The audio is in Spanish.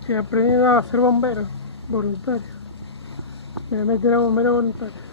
Estoy aprendiendo a ser bombero voluntario. Me voy a meter a bombero voluntario.